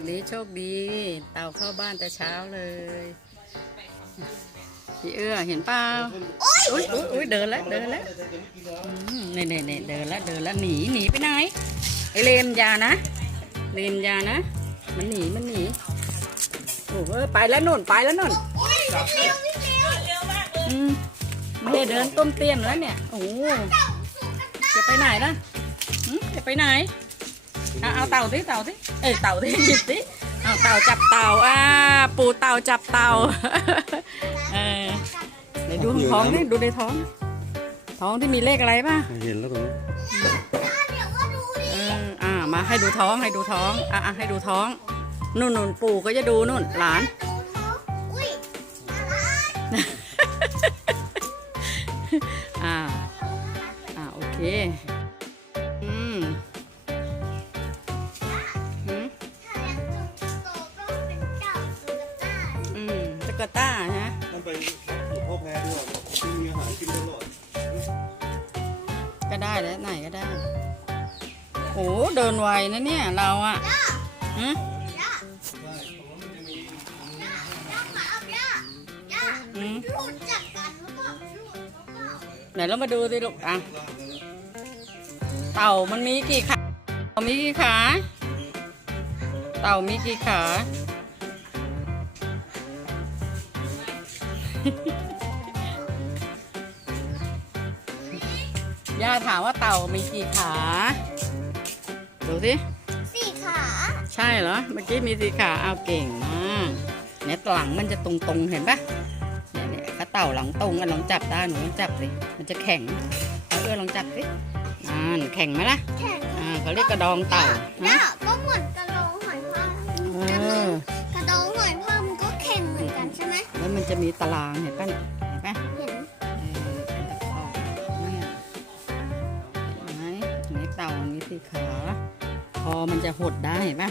วันนี้โชคดี เต่าเข้าบ้านแต่เช้าเลย พี่เอื้อเห็นเปล่าอุ้ยอุ้ยอุ้ยเดินแล้วเดินแล้วอืมเนี่ยเนี่ยเนี่ยเดินแล้วเดินแล้วหนีหนีไปไหนไอเลนอยานะเลนอยานะ มันหนีมันหนีโอ้โหไปแล้วนุ่นไปแล้วนุ่นอืมไม่ได้เดินต้มเตี้ยมแล้วเนี่ยโอ้โหจะไปไหนล่ะหืมจะไปไหน เอาเอาเต่าสิเต่าสิเอ้ยเต่าสิหยิบสิเอาเต่าจับเต่าอ่าปูเต่าจับเต่าเออไหนดูท้องนี่ดูในท้อง ท้องที่มีเลขอะไรป่ะเห็นแล้วตรงนี้เอออ่ามาให้ดูท้องให้ดูท้องอะอะให้ดูท้องนู่นนู่นปู่ก็จะดูนู่นหลานอ่าอ่าโอเค เดินไวนะเนี่ยเราอะฮะอืมไหนเรามาดูสิลูกอะ เต่ามันมีกี่ขาเต่ามีกี่ขา เต่ามีกี่ขา ย่าถามว่าเต่ามีกี่ขา ดูสิสี่ขาใช่เหรอ เมื่อกี้มีสีขาเอาเก่งมากเนี่ยหลังมันจะตรงๆเห็นปะเนี่ยเนี่ยกระเต่าหลังตรงกันลองจับได้หนูลองจับสิมันจะแข็งเอาเอื้อลองจับสิอ่านแข็งไหมล่ะแข่งอ่าเขาเรียกกระดองเต่าย่านะ จะหดได้เห็นปะ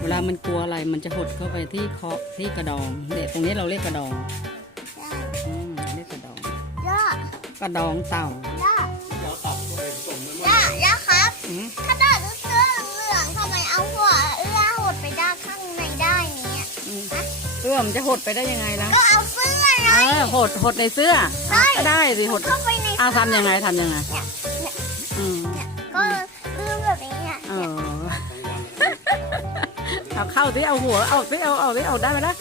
เวลามันกลัวอะไรมันจะหดเข้าไปที่คอที่กระดองเนี่ยตรงนี้เราเรียกกระดองย่าอืมเรียกกระดอง ย่ากระดองเต่าย่าย่าย่าครับอืมกระดาษเสื้อเหลืองทำไมเอาหัวเอื้อหดไปด้านข้างในได้เนี้ยอืมเสื้อมันจะหดไปได้ยังไงล่ะก็เอาเสื้อไง เออหดหดในเสื้อใช่ ก็ได้สิหดเข้าไปในอ้าวทำยังไงทำยังไง เนี่ย เอาเข้าสิเอาหัวเอาสิเอาเอาสิเอาได้ไหมล่ะ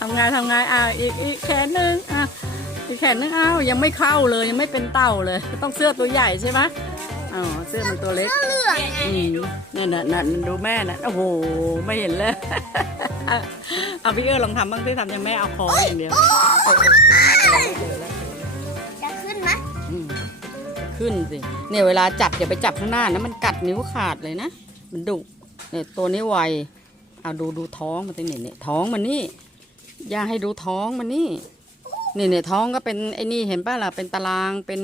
ทำไงทำไงอ่าอีกอีกแขนหนึ่งอะอีกแขนหนึ่งอ้าวยังไม่เข้าเลยยังไม่เป็นเต่าเลย ต้องเสื้อตัวใหญ่ใช่ไหมอ๋อเสื้อมันตัวเล็กเสื้อเหลืองไงอืมนั่นน่ะนั่นดูแม่น่ะโอ้โหไม่เห็นเลยเอาพี่เออลองทำบ้างที่ทำยังแม่เอาคออย่างเดียวจะขึ้นไหมขึ้นสิเนี่ยเวลาจับอย่าไปจับข้างหน้านะมันกัดนิ้วขาดเลยนะมันดุ เนี่ยตัวนี้ไวเอาดูดูท้องมันสิเนี่ยเนี่ยท้องมันนี่อย่าให้ดูท้องมันนี่เนี่ยเนี่ยท้องก็เป็นไอ้นี่เห็นป่ะล่ะเป็นตารางเป็น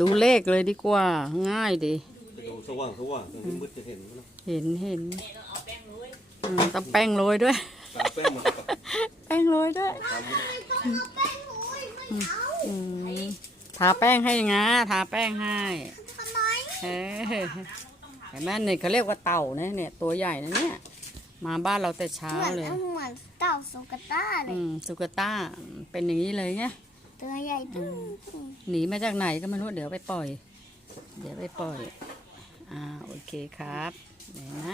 ดูเลขเลยดีกว่า ง่ายดีจะดูสว่างสว่างตรงที่มืดจะเห็นนะเห็นเห็นอืมต้องแป้งโรยด้วยตาแป้งมันแป้งโรยด้วยตามมืดอืมทาแป้งให้งาทาแป้งให้ทำไมเออ เห็นไหมเนี่ยเขาเรียกว่าเต่านะเนี่ยตัวใหญ่นะเนี่ย มาบ้านเราแต่เช้าเหมือนเลย เหมือนเต่าสุกาต้าเลอืยมสุกาต้าเป็นอย่างนี้เลยไงตัวใหญ่ตึ้งหนีมาจากไหนก็ไม่รู้เดี๋ยวไปปล่อย เดี๋ยวไปปล่อย อ่าโอเคครับเห็นไหม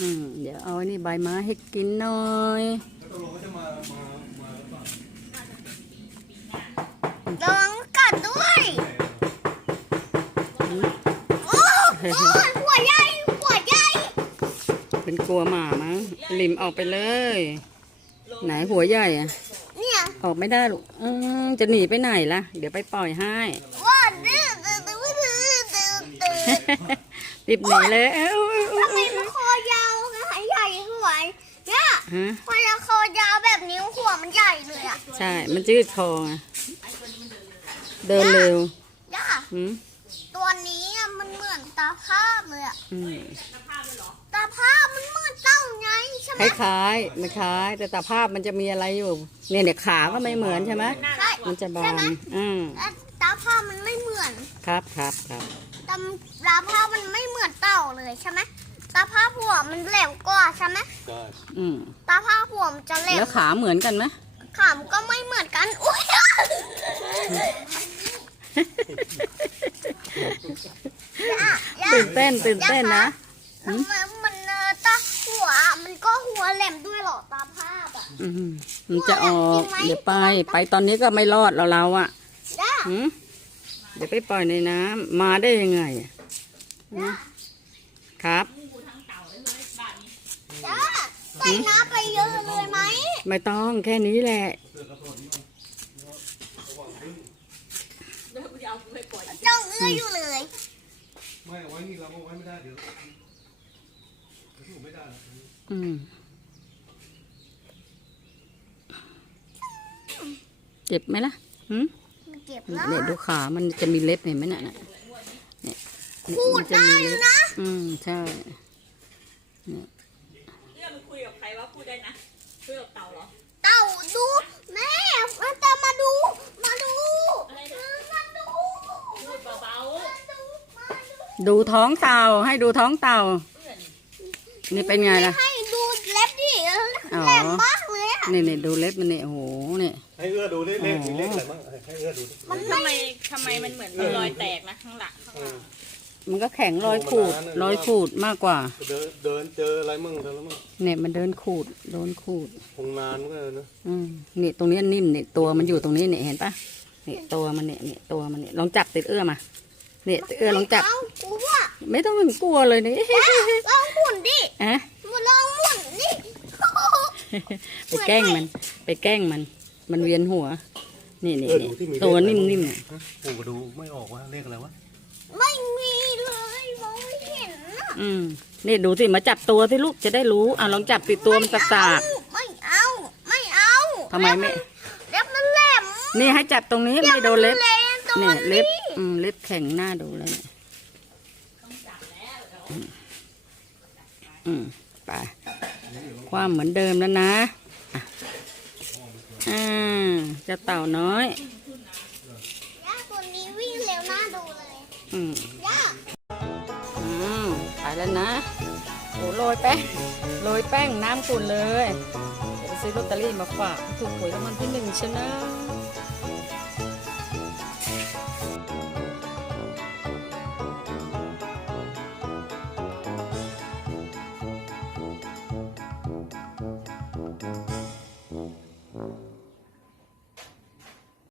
อืมเดี๋ยวเอาอันนี่ใบไม้ให้กินหน่อยตกลงว่าจะมามามาหรือเปล่าระวังกัดด้วยโอ้โอ้ หัวใหญ่หัวใหญ่เป็นกลัวหมามั้งริมออกไปเลย ไหนหัวใหญ่อะเนี่ยออกไม่ได้ลูกอืมจะหนีไปไหนล่ะ เดี๋ยวไปปล่อยให้ ว่าดื้อดื้อดื้อดื้อดื้อดื้อรีบหนีเลยเอ้ยอุ๊ยอุ๊ยทำไมมันคอยาวนะคะใหญ่หัวเนี่ยฮะพอเราคอยาวแบบนี้หัวมันใหญ่เลยอะใช่ มันจืดคอไงเดินเร็วย่าอืมตัวนี้อะ มันเหมือนตาภาพเลยอะอืมตาภาพมันเหมือนเต้าไงใช่ไหคมล้ายๆไม่คล้าย แต่ตาภาพมันจะมีอะไรอยู่ เนี่ยเนี่ยขาก็ไม่เหมือนใช่ไหมใช่มันจะบาใช่ไหมนอืมแต่ตาภาพมันไม่เหมือนครับครับครับตตำตาภาพมันไม่เหมือนเต่าเลยใช่ไหมตาภาพหัวมันแหลมกว่าใช่ไหมได้อืมตาภาพหัวมันจะแหลมแล้วขาเหมือนกันไหมขามก็ไม่เหมือนกันอุ้ยย่าย่า ตื่นเต้นตื่นเต้นนะทำไมมันเออตาหัว มันก็หัวแหลมด้วยเหรอตาภาพอะอืมมันจะออกเดี๋ยวไป ไปตอนนี้ก็ไม่รอดเราเราอะย่าหืมเดี๋ยวไปปล่อยในน้ำมาได้ยังไงอะหืมครับย่าใส่น้ำไปเยอะเลยไหมไม่ต้องแค่นี้แหละ จ้องเอื้ออยู่เลยไม่เอาไว้นี่เราเอาไว้ไม่ได้เดี๋ยวเดี๋ยวถูกไม่ได้หรอกอืมเจ็บไหมล่ะหืมมันเก็บแล้วเนี่ยดูขา มันจะมีเล็บเห็นไหมน่ะน่ะเนี่ยพูดมันจะได้มีเล็บนะ อืมใช่เรื่องมันคุยกับใครว่าพูดได้นะคุยกับเต่าเหรอ เต่าดูแม่มันจะมาดู มาดู อะไรนะ มาดู พูดเบา มาดูมา ดูดูท้องเต่าให้ดูท้องเต่าๆเพื่อนนี่เป็นไงล่ะ ให้ดูเล็บดิอ๋อ แหลมมากเลยอะนี่นี่ดูเล็บมันนี่โอ้โหนี่ให้เอื้อดูดิเลขมีเลขอะไรบ้างให้เอื้อดูดิมันทำไมไม่ทำไมมันเหมือนมีรอยแตกนะข้างหลังข้างเอหลัองมันก็แข็งรอยขูดโอ้มันนานนะรอยขูดมากกว่า เดินเดินเจออะไรมั่งเดินแล้วมั่งเนี่ยมันเดินขูดโดนขูด คงนานก็เลยนะอืมนี่ตรงนี้นิ่มนี่ตัวมันอยู่ตรงนี้เนี่ยเห็นปะนี่ตัวมันเนี่ยนี่ตัวมันเนี่ยลองจับติดเอื้อมา เนี่ยติดเอื้อลองจับเอากูว่าไม่ต้องกลัวเลยนี่ลองหมุนดิอะมาลองหมุนดิไปแกล้งมัน ไปแกล้งมัน มันเวียนหัว นี่นี่เอื้อนี่ดูที่มีตัวเลขอะไรนิ่มๆบ้างเนี่ยฮะปู่ก็ดูไม่ออกว่าเลขอะไรวะ ไม่มีเลยมองไม่เห็นนะอืมนี่ดูสิมาจับตัวที่ลูกจะได้รู้อะลองจับติดตัวมันสากไม่เอา ไม่เอาๆทำไมไม่ เล็บมันแหลมนี่ให้จับตรงนี้ไม่โดนเล็บแหลมตรงเนี่ยเล็บ นี้ อืมเล็บแข็งหน้าดูเลยเนี่ยอืมอืมไปความเหมือนเดิมแล้วนะอะอ่าเจะเต่าน้อย ย่าตัวนี้วิ่งเร็วน่าดูเลยอืมย่าอืมไปแล้วนะโอ้โรยแป้งโรยแป้งน้ำขุ่นเลย เดี๋ยวไปซื้อลอตเตอรี่มาฝากถูกหวยรางวัลที่หนึ่งชนะ